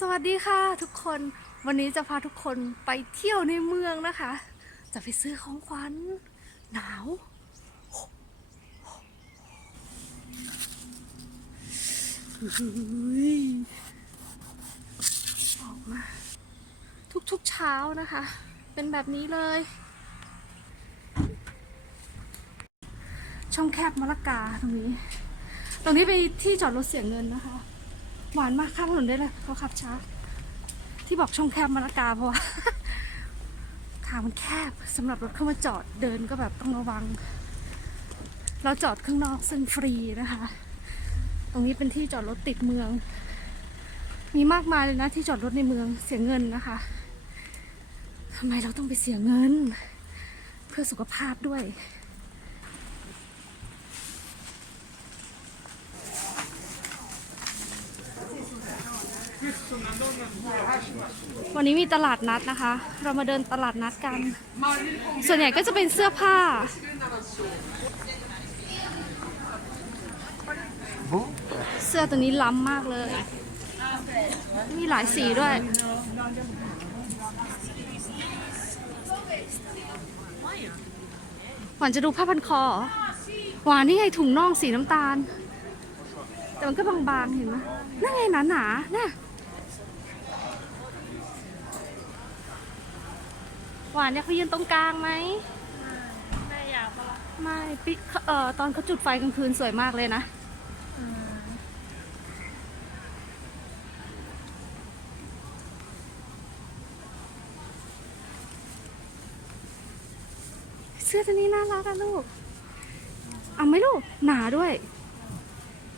สวัสดีค่ะทุกคนวันนี้จะพาทุกคนไปเที่ยวในเมืองนะคะ จะไปซื้อของขวัญหนาวอออกมา ทุกๆเช้านะคะ เป็นแบบนี้เลย ช่องแคบมะละกาตรงนี้ ตรงนี้ไปที่จอดรถเสียเงินนะคะ หวานมากข้างถนนได้เลยเขาขับช้า ที่บอกช่องแคบมะละกาเพราะว่าทางมันแคบสำหรับรถเข้ามาจอดเดินก็แบบต้องระวัง เราจอดข้างนอกซึ่งฟรีนะคะ ตรงนี้เป็นที่จอดรถติดเมือง มีมากมายเลยนะที่จอดรถในเมืองเสียเงินนะคะทำไมเราต้องไปเสียเงิน เพื่อสุขภาพด้วย วันนี้มีตลาดนัดนะคะ เรามาเดินตลาดนัดกัน ส่วนใหญ่ก็จะเป็นเสื้อผ้า เสื้อตัวนี้ล้ำมากเลย มีหลายสีด้วย หวานจะดูผ้าพันคอหรอหวานนี่ไงถุงน่องสีน้ำตาล แต่มันก็บางๆ เห็นไหมนั่นไงหนาๆน่ะ หวานเนี่ยเขายืนตรงกลางไหมไม่อยากมาไม่ปิเอ่อตอนเขาจุดไฟกลางคืนสวยมากเลยนะเสื้อตัวนี้น่ารักอะลูก เอาไหมลูก หนาด้วย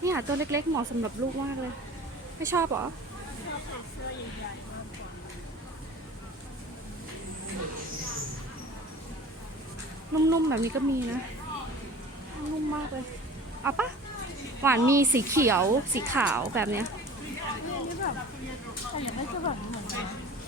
เนี่ยตัวเล็กๆเหมาะสำหรับลูกมากเลย ไม่ชอบเหรอชอบใส่เสื้อใหญ่ๆมากกว่า นุ่มๆ แบบนี้ก็มีนะ นุ่มมากเลย เอาปะหวานมีสีเขียวสีขาวแบบเนี้ยนี่นี่แบบแต่อยากได้เสื้อแบบนี้เหมือนกัน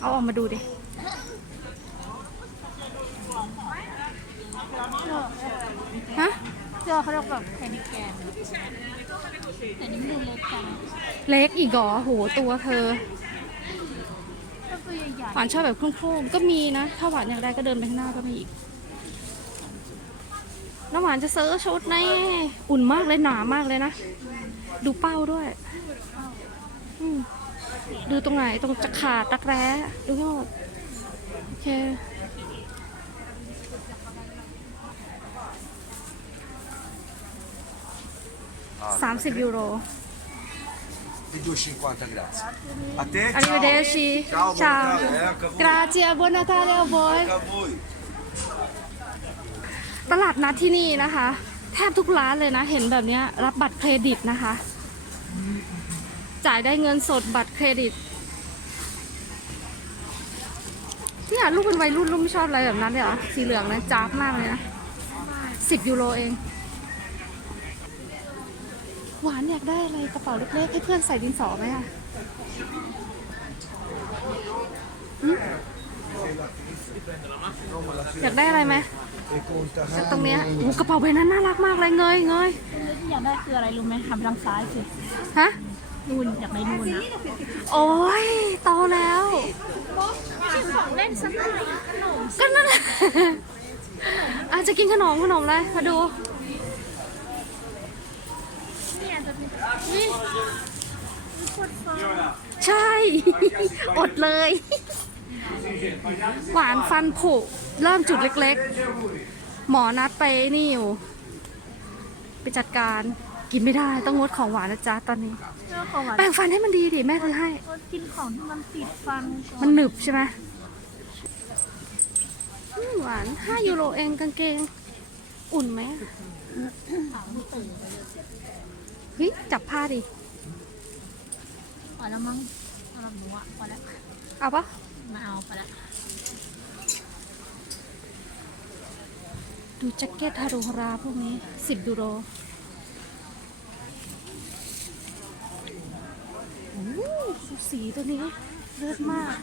เอาออกมาดูดิเสื้อฮะเสื้อเขาเรียกแบบแคนิแกนแต่นี่มันเล็กจังเล็กอีกเหรอโหตัวเธอก็ตัวใหญ่หวานชอบแบบโคร่งๆก็มีนะ ถ้าหวานอยากได้ก็เดินไปข้างหน้าก็มีอีก แล้วหวานจะซื้อชุดในอุ่นมากเลยหนามากเลยนะ ดูเป้าด้วยอืมดูตรงไหนตรงจะขาดตักแร้ดูให้หมดโอเคสามสิบยูโร Di 2,50 grazie. A te? อาริเวเดชิ Ciao, buon ชาว Natale, eh, anche a voi. กราเจียบุนนาตาเลโอบอย Anche a voi. ตลาดนัดที่นี่นะคะ แทบทุกร้านเลยนะ เห็นแบบนี้รับบัตรเครดิตนะคะ จ่ายได้เงินสดบัตรเครดิตเนี่ยลูกเป็นวัยรุ่นลูกไม่ชอบอะไรแบบนั้นเลยเหรอสีเหลืองนะจ้าบมากเลยนะสิบยูโรเอง หวานอยากได้อะไรกระเป๋าเล็กๆให้เพื่อนใส่ดินสอไหมอะ อยากได้อะไรไหม E conta ตรงเนี้ยโอ้กระเป๋าใบนั้นน่ารักมากเลยเงยเงยๆที่อยากได้คืออะไรรู้ไหมหันไปทางซ้ายสิฮะนู่นอยากได้นู่นนะโอ้ยโตแล้วของเล่นสักหน่อยขนมก็นั่นแหละอาจจะกินขนมขนมอะไรมาดูเนี่ยจะมีนี่มีขวดฟองใช่ อดเลย หวานฟันผุเริ่มจุดเล็กๆ หมอนัดไปนี่อยู่ ไปจัดการกินไม่ได้ต้องงดของหวานนะจ๊ะตอนนี้เสื้อของหวานแปรงฟันให้มันดีดิแม่ซื้อให้ ก็กินของที่มันติดฟันก่อมันหนึบใช่ไหมอืมหวาน5ยูโรเองกางเกง อุ่นไหมอะเฮ้ยจับผ้าดิ พอแล้วมั้งสำหรับหนูอะพอแล้ว เอาปะ มาเอาไปแล้วดูแจ็คเก็ตฮารุฮาราพวกนี้10ยูโรโอ้โหสีตัวนี้เลือดมาก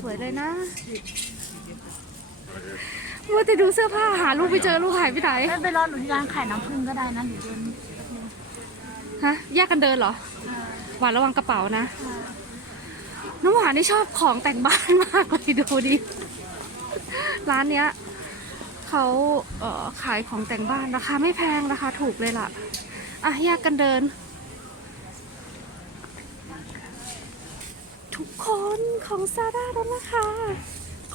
สวยเลยนะมัวแต่ดูเสื้อผ้าหาลูกไปเจอลูกหายไปไหนไม่ไปรอหนูที่ร้านขายน้ำผึ้งก็ได้นะหนูเดินฮฮะแยกกันเดินเหรอ หวานระวังกระเป๋านะ น้ำหวานนี่ชอบของแต่งบ้านมากเลยดูดิ ร้านเนี้ยเขาเออขายของแต่งบ้านราคาไม่แพงราคาถูกเลยล่ะ อะแยกกันเดิน ทุกคนของซาร่าแล้วนะคะ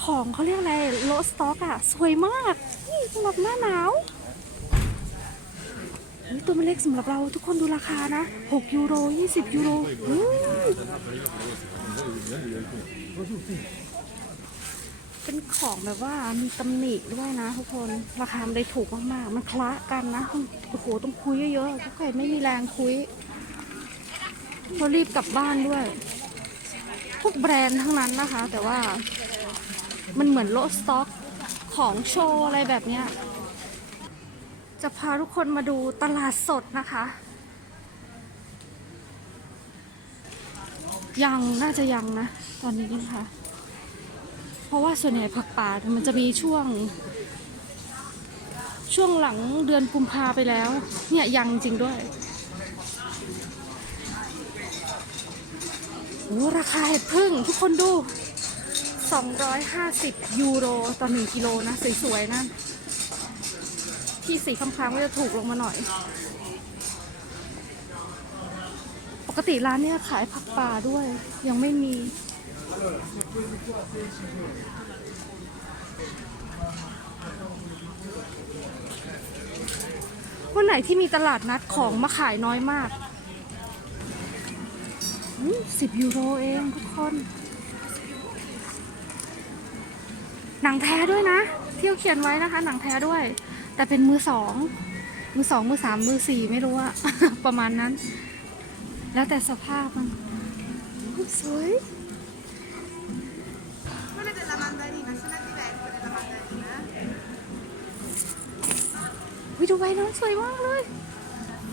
ของเขาเรียกอะไรโลสต็อกอะสวยมากนี่สำหรับหน้าหนาว เฮ้ยตัวมันเล็กสำหรับเราทุกคนดูราคานะ 6 ยูโร 20 ยูโรเป็นของแบบว่ามีตำหนิด้วยนะทุกคนราคามันเลยถูกมากๆ มันคละกันนะโอ้โหต้องคุยเยอะๆทุกคนไม่มีแรงคุยเพรารีบกลับบ้านด้วย พวกแบรนด์ทั้งนั้นนะคะ แต่ว่ามันเหมือนโลสต็อกของโชว์อะไรแบบเนี้ย จะพาทุกคนมาดูตลาดสดนะคะ ยังน่าจะยังนะ ตอนนี้นะคะ เพราะว่าส่วนใหญ่ผักป่ามันจะมีช่วง ช่วงหลังเดือนกุมภาไปแล้ว เนี่ยยังจริงด้วยโอ้ราคาเห็ดพึ่งทุกคนดู 250 ยูโรต่อ 1 กิโลนะ สวยๆนะ ที่สีคำคามก็จะถูกลงมาหน่อย ปกติร้านเนี้ยขายผักป่าด้วย ยังไม่มีวันไหนที่มีตลาดนัดของมาขายน้อยมากสิบยูโรเองทุกคน หนังแท้ด้วยนะ ที่เขาเขียนไว้นะคะ หนังแท้ด้วย แต่เป็นมือสอง มือสองมือสามมือสี่ไม่รู้อะประมาณนั้น แล้วแต่สภาพมันอุ๊ยสวย Quella della mandarina, ce n'è diverse della mandarina. วิดูใบน้องสวยมากเลย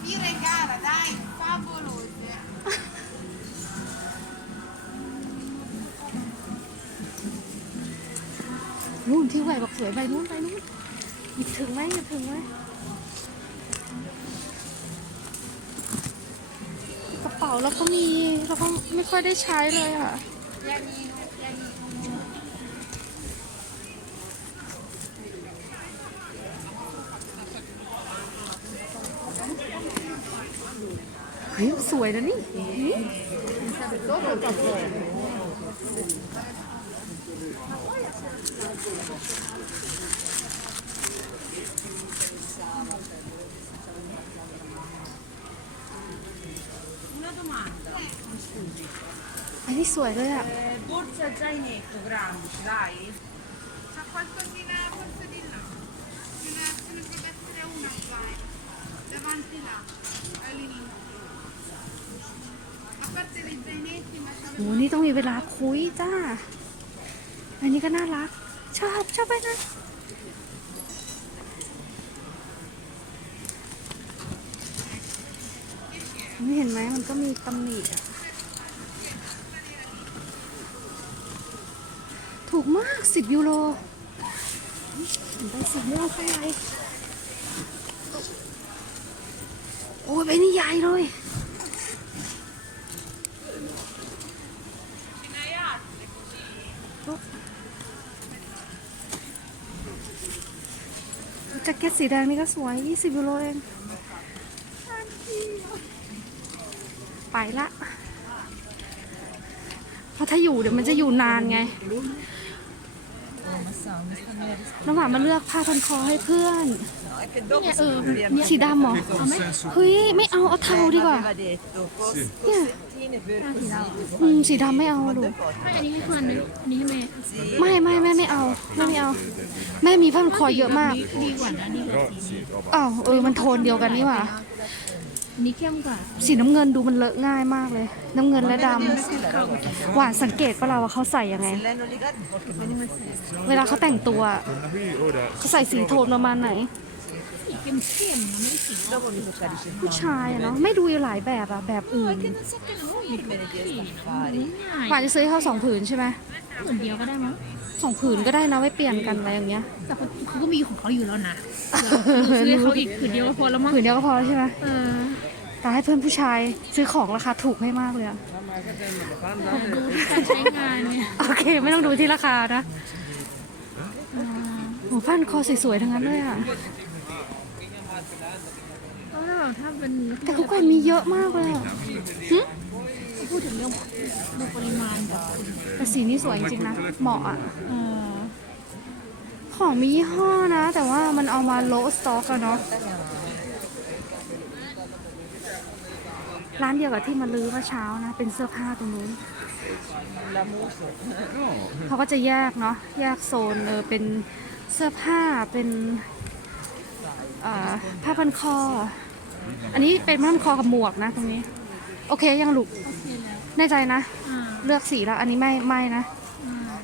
Vi regala, dai, favolose. นู่นที่ไหวบอกสวยใบนู้นใบนู้น หยิบถึงไหมหยิบถึงไหมกระเป๋าแล้วก็มีแล้วก็ไม่ค่อยได้ใช้เลยอะเฮ้ยสวยนะนี่ นี่อันนี้สวยเลยอะ Borsa zainetto grande, ce l'hai? C'ha qualcosina forse di là. Ce ne, ce ne deve essere una qua, eh. davanti là, all'inizio. A parte dei zainetti, ma c'è โหนี่ต้องมีเวลาคุยจ้า อันนี้ก็น่ารัก ชอบชอบไปนะ ไม่ เห็นไหมมันก็มีตำหนิอะถูกมากสิบยูโรเห็นใบสีม่วงข้างในโอ้ยใบนี้ใหญ่เลยแจ็คเก็ตสีแดงนี่ก็สวย 20 ยูโรเอง ไปละ เพราะถ้าอยู่เดี๋ยวมันจะอยู่นานไงน้ำหวานมาเลือกผ้าพันคอให้เพื่อนเนี่ยเออสีดำเหรอเอาไหมเฮ้ย ไม่เอา เอาเทาดีกว่า เนี่ยอืมสีดำไม่เอาดูไม่อันนี้ให้เพื่อนนึงอันนี้ให้แม่ไม่ไม่แม่ไม่เอาแม่ไม่เอา แม่มีผ้าพันคอเยอะมากดีกว่านะดีกว่าสีอ้าวเออมันโทนเดียวกันนี่หว่า อันนี้เข้มกว่า สีน้ำเงินดูมันเลอะง่ายมากเลย น้ำเงินและดำหวานสังเกตปะเราว่าเขาใส่ยังไง เวลาเขาแต่งตัว เขาใส่สีโทนประมาณไหนสีเข้มเข้มๆนะไม่ได้สีผู้ชายอะเนาะไม่ดูหลายแบบอะแบบอื่นหวานจะซื้อให้เขาสองผืนใช่ไหมเหมือนเดียวก็ได้มั้ง สองผืนก็ได้นะไว้เปลี่ยนกันอะไรอย่างเงี้ยแต่เขาเขาก็มีของเขาอยู่แล้วนะซื้อให้เขาอีกผืนเดียวก็พอแล้วมั้งผืนเดียวก็พอแล้วใช่ไหมเออแต่ให้เพื่อนผู้ชายซื้อของราคาถูกให้มากเลยอะดูที่การใช้งานเนี่ยโอเค ไม่ต้องดูที่ราคานะโอ้พันคอสวยๆทั้งนั้นเลยอะเพราะว่าแบบถ้าเป็นแต่ทุกคนมีเยอะมากเลยอะหึ พูดถึงเรื่องดูปริมาณแบบแต่สีนี้สวยจริงๆนะ เหมาะอะเออของมียี่ห้อนะ แต่ว่ามันเอามาโลสต็อกอะเนาะร้านเดียวกับที่มาลื้อเมื่อเช้านะ เป็นเสื้อผ้าตรงนู้นเขาก็จะแยกเนาะแยกโซนเออเป็นเสื้อผ้าเป็นผ้าพันคอ อันนี้เป็นผ้าพันคอกับหมวกนะตรงนี้ โอเคยังหลูก แล้วแน่ใจนะอ่าเลือกสีแล้ว อันนี้ไม่ไม่นะอ่า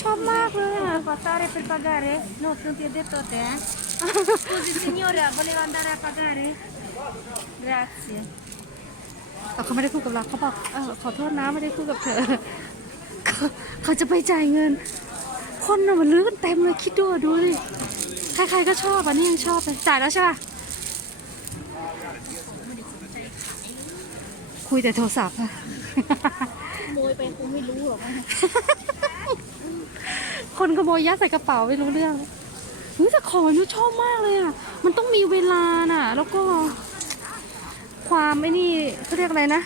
ชอบมากเลยอะ Passare per pagare? No, non ti ho detto a te. Scusi signora, voleva andare a pagare? Grazie. แต่เขาไม่ได้พูดกับเราเขาบอกเออขอโทษนะไม่ได้พูดกับเธอเขาเขาจะไปจ่ายเงิน คนน่ะมันลื้อกันเต็มเลยคิดดูอะดูดิใครๆก็ชอบอะนี่ยังชอบเลยจ่ายแล้วใช่ปะ คุยแต่โทรศัพท์อะขโมยไปคงไม่รู้หรอกว่าคนขโมยยัดใส่กระเป๋าไม่รู้เรื่องเฮ้ยแต่ของนุชอบมากเลยอะ มันต้องมีเวลาน่ะ แล้วก็ความไอ้นี่เขาเรียกอะไรนะ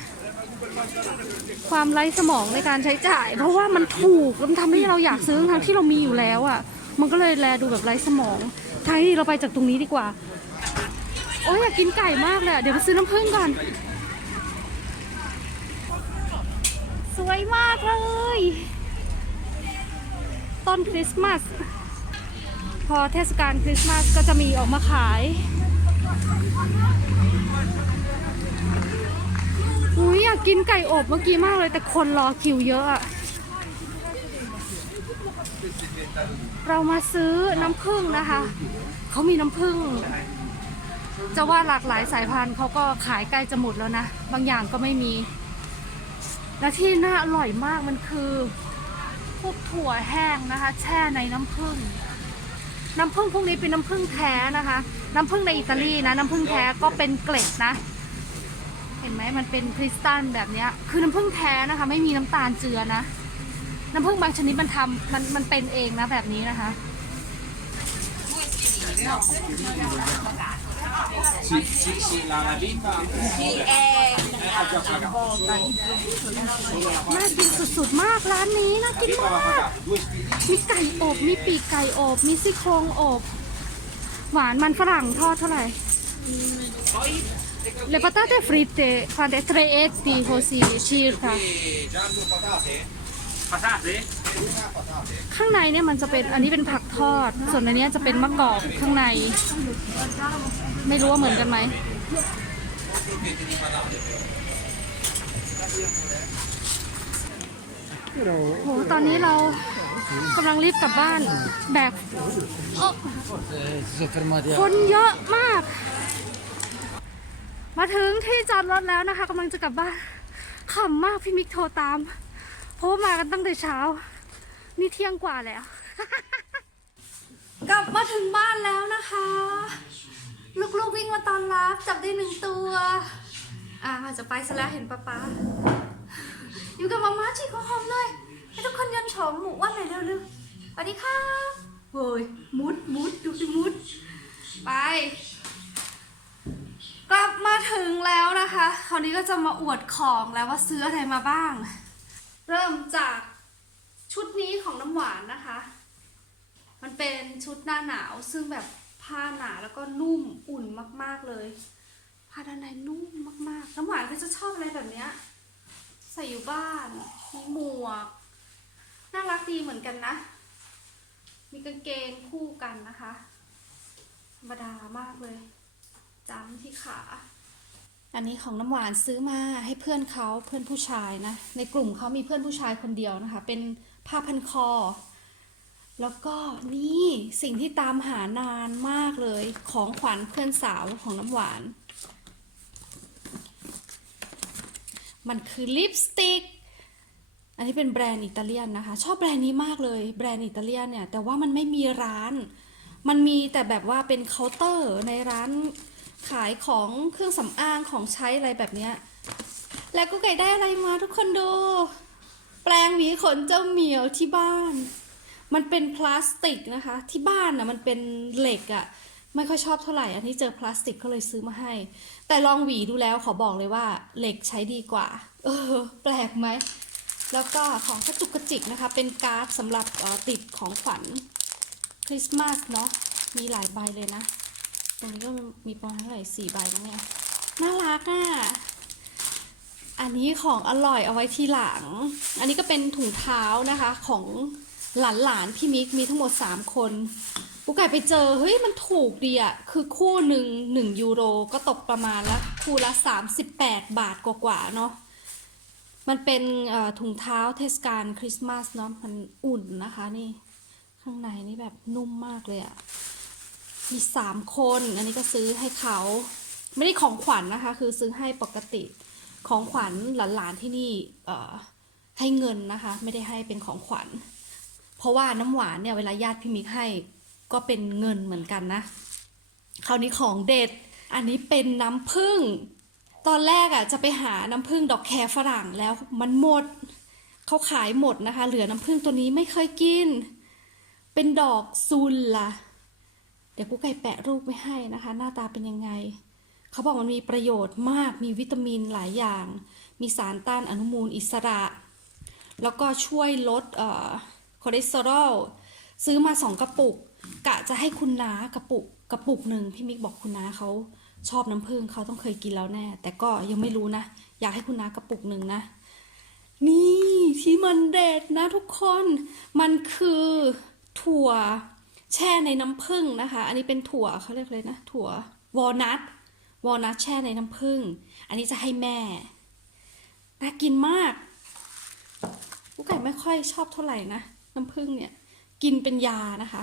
ความไร้สมองในการใช้จ่าย เพราะว่ามันถูกมันทำให้เราอยากซื้อทั้งที่เรามีอยู่แล้วอะ มันก็เลยแลดูแบบไร้สมองทางที่เราไปจากตรงนี้ดีกว่า โอ้ยอยากกินไก่มากเลยอะเดี๋ยวไปซื้อน้ำผึ้งก่อน ส วยมากเลย ต้นคริสต์มาส พอเทศกาลคริสต์มาสก็จะมีออกมาขายอุ้ยอยากกินไก่อบเมื่อกี้มากเลย แต่คนรอคิวเยอะอะเรามาซื้อน้ำผึ้งนะคะ เขามีน้ำผึ้ง จะว่าหลากหลายสายพันธุ์เขาก็ขายใกล้จะหมดแล้วนะ บางอย่างก็ไม่มี และที่น่าอร่อยมากมันคือพวกถั่วแห้งนะคะ แช่ในน้ำผึ้งน้ำผึ้งพวกนี้เป็นน้ำผึ้งแท้นะคะ น้ำผึ้งในอิตาลีนะน้ำผึ้งแท้ก็เป็นเกล็ดนะ เห็นไหมมันเป็นคริสตัลแบบนี้คือน้ำผึ้งแท้นะคะ ไม่มีน้ำตาลเจือนะ น้ำผึ้งบางชนิดมันทำมันมันเป็นเองนะแบบนี้นะคะ Sì, sì, sì, la, la bimba น่ากินสุดๆมากร้านนี้น่ากินมาก due spiedini มีไก่อบมีปีกไก่อบมีซี่โครงอบ หวานมันฝรั่งทอดเท่าไหร่ Le patate fritte, quante? 3 etti così circa. e giallo patate patate ข้างในเนี่ยมันจะเป็นอันนี้เป็นผัก ทอด ส่วนอันเนี้ยจะเป็นมะกอกข้างใน ไม่รู้ว่าเหมือนกันไหมโหตอนนี้เรากำลังรีบกลับบ้านแบกเอ้อคนเยอะมาก มาถึงที่จอดรถแล้วนะคะกำลังจะกลับบ้านขำมากพี่มิกโทรตาม เพราะว่ามากันตั้งแต่เช้า นี่เที่ยงกว่าแล้ว กลับมาถึงบ้านแล้วนะคะ ลูกๆวิ่งมาตอนรับจับได้หนึ่งตัว อ่าจะไปซะแล้วเห็นป๊าป๊าอยู่กับมาม่าจีขอหอมหน่อยให้ทุกคนยันโฉมหมูอ้วนหน่อยเร็วๆสวัสดีค่ะเฮ้ยมุดมุดดูสิมุด ไป กลับมาถึงแล้วนะคะคราวนี้ก็จะมาอวดของแล้วว่าซื้ออะไรมาบ้าง เริ่มจากชุดนี้ของน้ำหวานนะคะ มันเป็นชุดหน้าหนาวซึ่งแบบผ้าหนาแล้วก็นุ่มอุ่นมากๆเลย ผ้าด้านในนุ่มมากๆน้ำหวานก็จะชอบอะไรแบบเนี้ยใส่อยู่บ้านมีหมวก น่ารักดีเหมือนกันนะ มีกางเกงคู่กันนะคะ ธรรมดามากเลยจำที่ขา อันนี้ของน้ำหวานซื้อมาให้เพื่อนเขาเพื่อนผู้ชายนะ ในกลุ่มเขามีเพื่อนผู้ชายคนเดียวนะคะ เป็นผ้าพันคอ แล้วก็นี่สิ่งที่ตามหานานมากเลยของขวัญเพื่อนสาวของน้ำหวาน มันคือลิปสติก อันนี้เป็นแบรนด์อิตาเลียนนะคะ ชอบแบรนด์นี้มากเลยแบรนด์อิตาเลียนเนี่ย แต่ว่ามันไม่มีร้าน มันมีแต่แบบว่าเป็นเคาน์เตอร์ในร้านขายของเครื่องสำอางของใช้อะไรแบบเนี้ยแล้วก็ไก่ได้อะไรมาทุกคนดู แปลงหวีขนเจ้าเหมียวที่บ้าน มันเป็นพลาสติกนะคะ ที่บ้านนะมันเป็นเหล็กอะไม่ค่อยชอบเท่าไหร่ อันนี้เจอพลาสติกก็เลยซื้อมาให้ แต่ลองหวีดูแล้วขอบอกเลยว่าเหล็กใช้ดีกว่า เออ แปลกไหม แล้วก็ของกระจุกกระจิกนะคะ เป็นการ์ดสำหรับออติดของขวัญคริสต์มาสเนาะ มีหลายใบเลยนะ ตรงนี้ก็มีประมาณเท่าไหร่สี่ใบนะเนี่ย น่ารักอะ อันนี้ของอร่อยเอาไว้ทีหลัง อันนี้ก็เป็นถุงเท้านะคะของ หลานๆพี่มิกมีทั้งหมด 3 คนปูไก่ไปเจอเฮ้ยมันถูกดีอะคือคู่หนึ่งหนึ่งยูโรก็ตกประมาณละคู่ละ 38 บาทกว่าๆเนาะมันเป็นถุงเท้าเทศกาลคริสต์มาสเนาะมันอุ่นนะคะนี่ ข้างในนี่แบบนุ่มมากเลยอะมีสามคน อันนี้ก็ซื้อให้เขา ไม่ได้ของขวัญนะคะ คือซื้อให้ปกติของขวัญหลานๆที่นี่ให้เงินนะคะ ไม่ได้ให้เป็นของขวัญ เพราะว่าน้ำหวานเนี่ยเวลาญาติพี่มิกให้ก็เป็นเงินเหมือนกันนะ คราวนี้ของเด็ด อันนี้เป็นน้ำผึ้ง ตอนแรกอะจะไปหาน้ำผึ้งดอกแครฝรั่งแล้วมันหมด เขาขายหมดนะคะ เหลือน้ำผึ้งตัวนี้ไม่เคยกิน เป็นดอกซุนล่ะ เดี๋ยวกูไก่แปะรูปไว้ให้นะคะ หน้าตาเป็นยังไง เขาบอกมันมีประโยชน์มาก มีวิตามินหลายอย่าง มีสารต้านอนุมูลอิสระ แล้วก็ช่วยลดเอ่อ คอเลสเตอรอลซื้อมาสองกระปุก กะจะให้คุณน้ากระปุกกระปุกหนึ่งพี่มิกบอกคุณน้าเขาชอบน้ำผึ้งเขาต้องเคยกินแล้วแน่ แต่ก็ยังไม่รู้นะ อยากให้คุณน้ากระปุกหนึ่งนะ นี่ที่มันเด็ดนะทุกคนมันคือถั่วแช่ในน้ำผึ้งนะคะ อันนี้เป็นถั่วเขาเรียกเลยนะ ถั่ววอลนัทวอลนัทแช่ในน้ำผึ้งอันนี้จะให้แม่น่ากินมากลูกไก่ไม่ค่อยชอบเท่าไหร่นะ น้ำผึ้งเนี่ยกินเป็นยานะคะ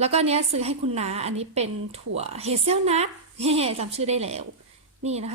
แล้วก็เนี้ยซื้อให้คุณน้าอันนี้เป็นถั่วเฮเซลนัทจำชื่อได้แล้ว นี่นะคะ